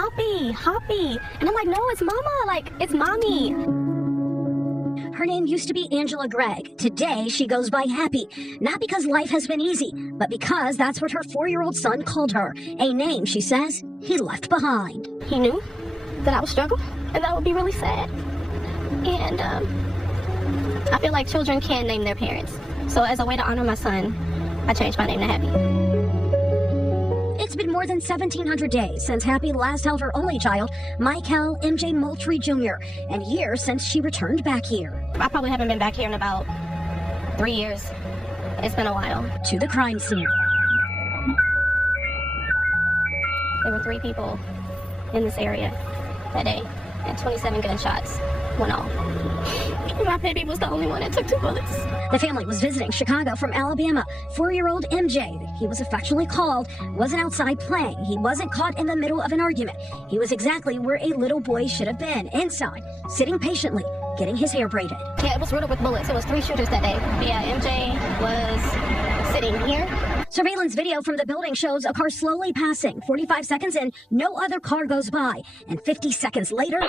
Hoppy, Hoppy. And I'm like, no, it's Mama. Like, it's Mommy. Her name used to be Angela Gregg. Today, she goes by Happy. Not because life has been easy, but because that's what her 4-year-old son called her. A name, she says, he left behind. He knew that I would struggle and that would be really sad. And I feel like children can name their parents. So as a way to honor my son, I changed my name to Happy. It's been more than 1,700 days since Happy last held her only child, Michael MJ Moultrie Jr., and years since she returned back here. I probably haven't been back here in about 3 years. It's been a while. To the crime scene. There were 3 people in this area that day, and 27 gunshots went off. My baby was the only one that took 2 bullets. The family was visiting Chicago from Alabama. 4-year-old MJ, he was affectionately called, wasn't outside playing. He wasn't caught in the middle of an argument. He was exactly where a little boy should have been, inside, sitting patiently, getting his hair braided. Yeah, it was riddled with bullets. It was 3 shooters that day. Yeah, MJ was sitting here. Surveillance video from the building shows a car slowly passing. 45 seconds in, no other car goes by. And 50 seconds later,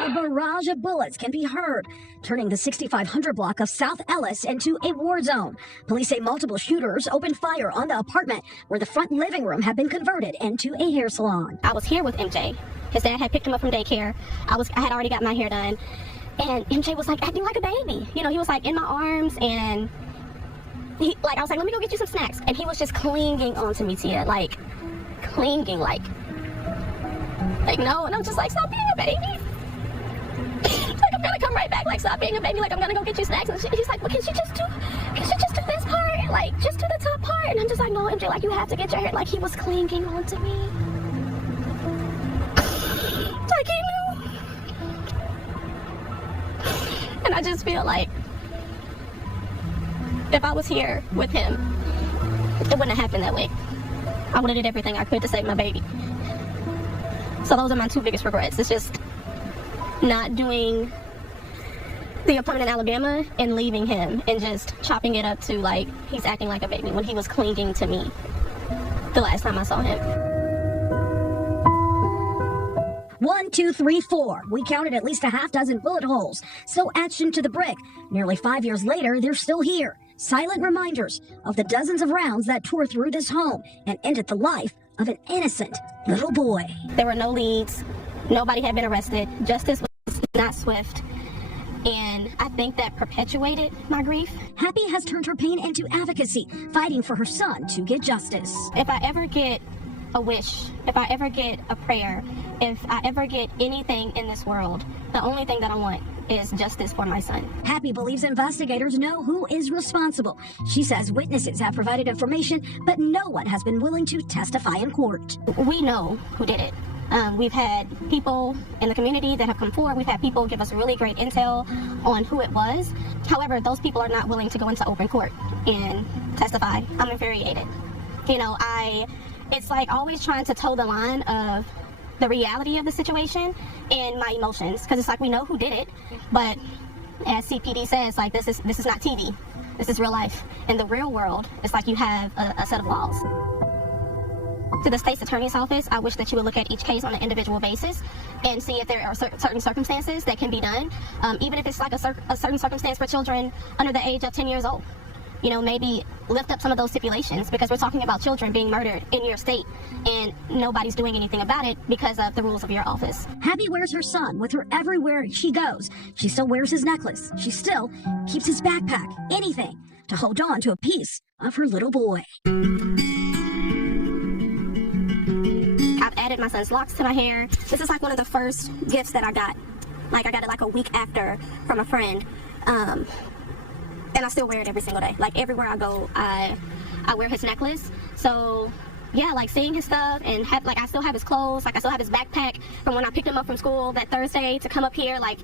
a barrage of bullets can be heard, turning the 6500 block of South Ellis into a war zone. Police say multiple shooters opened fire on the apartment where the front living room had been converted into a hair salon. I was here with MJ. His dad had picked him up from daycare. I had already got my hair done. And MJ was like acting like a baby. You know, he was like in my arms and I was like, let me go get you some snacks. And he was just clinging onto me, Tia, like clinging, like no. And I'm just like, stop being a baby. Like, I'm gonna come right back, like, stop being a baby, like, I'm gonna go get you snacks. And he's like, well, can she just do this part? Like, just do the top part. And I'm just like, no, MJ, like, you have to get your hair. Like, he was clinging onto me. Like, he knew. And I just feel like if I was here with him, it wouldn't have happened that way. I would have did everything I could to save my baby. So those are my 2 biggest regrets. It's just not doing the appointment in Alabama and leaving him and just chopping it up to like he's acting like a baby when he was clinging to me the last time I saw him. 1, 2, 3, 4. We counted at least a half dozen bullet holes. So etched into the brick. Nearly 5 years later, they're still here. Silent reminders of the dozens of rounds that tore through this home and ended the life of an innocent little boy. There were no leads. Nobody had been arrested. Justice was not swift. And I think that perpetuated my grief. Happy has turned her pain into advocacy, fighting for her son to get justice. If I ever get a wish, if I ever get a prayer, if I ever get anything in this world, the only thing that I want is justice for my son. Happy believes investigators know who is responsible. She says witnesses have provided information, but no one has been willing to testify in court. We know who did it. We've had people in the community that have come forward. We've had people give us really great intel on who it was. However, those people are not willing to go into open court and testify. I'm infuriated. You know, it's like always trying to toe the line of the reality of the situation and my emotions, because it's like we know who did it, but as CPD says, like this is not TV. This is real life. In the real world, it's like you have a set of laws. To the state's attorney's office, I wish that you would look at each case on an individual basis and see if there are certain circumstances that can be done, even if it's like a certain circumstance for children under the age of 10 years old. You know, maybe lift up some of those stipulations, because we're talking about children being murdered in your state and nobody's doing anything about it because of the rules of your office. Happy wears her son with her everywhere she goes. She still wears his necklace. She still keeps his backpack, anything to hold on to a piece of her little boy. I've added my son's locks to my hair. This is like one of the first gifts that I got. Like I got it like a week after from a friend. And I still wear it every single day. Like everywhere I go, I wear his necklace. So yeah, like seeing his stuff and I still have his clothes. Like I still have his backpack from when I picked him up from school that Thursday to come up here. Like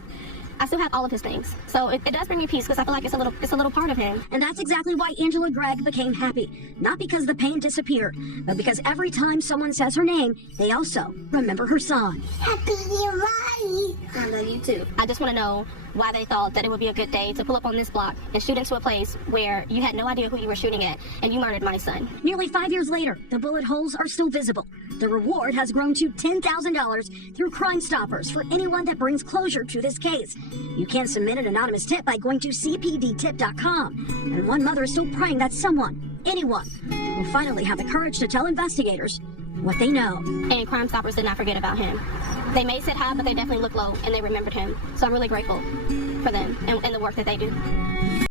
I still have all of his things. So it does bring me peace, because I feel like it's a little part of him. And that's exactly why Angela Gregg became happy. Not because the pain disappeared, but because every time someone says her name, they also remember her son. Happy Diwali! I love you too. I just want to know why they thought that it would be a good day to pull up on this block and shoot into a place where you had no idea who you were shooting at, and you murdered my son. Nearly 5 years later, the bullet holes are still visible. The reward has grown to $10,000 through Crime Stoppers for anyone that brings closure to this case. You can submit an anonymous tip by going to cpdtip.com. And one mother is still praying that someone, anyone, will finally have the courage to tell investigators what they know. And Crime Stoppers did not forget about him. They may sit high, but they definitely look low, and they remembered him. So I'm really grateful for them and the work that they do.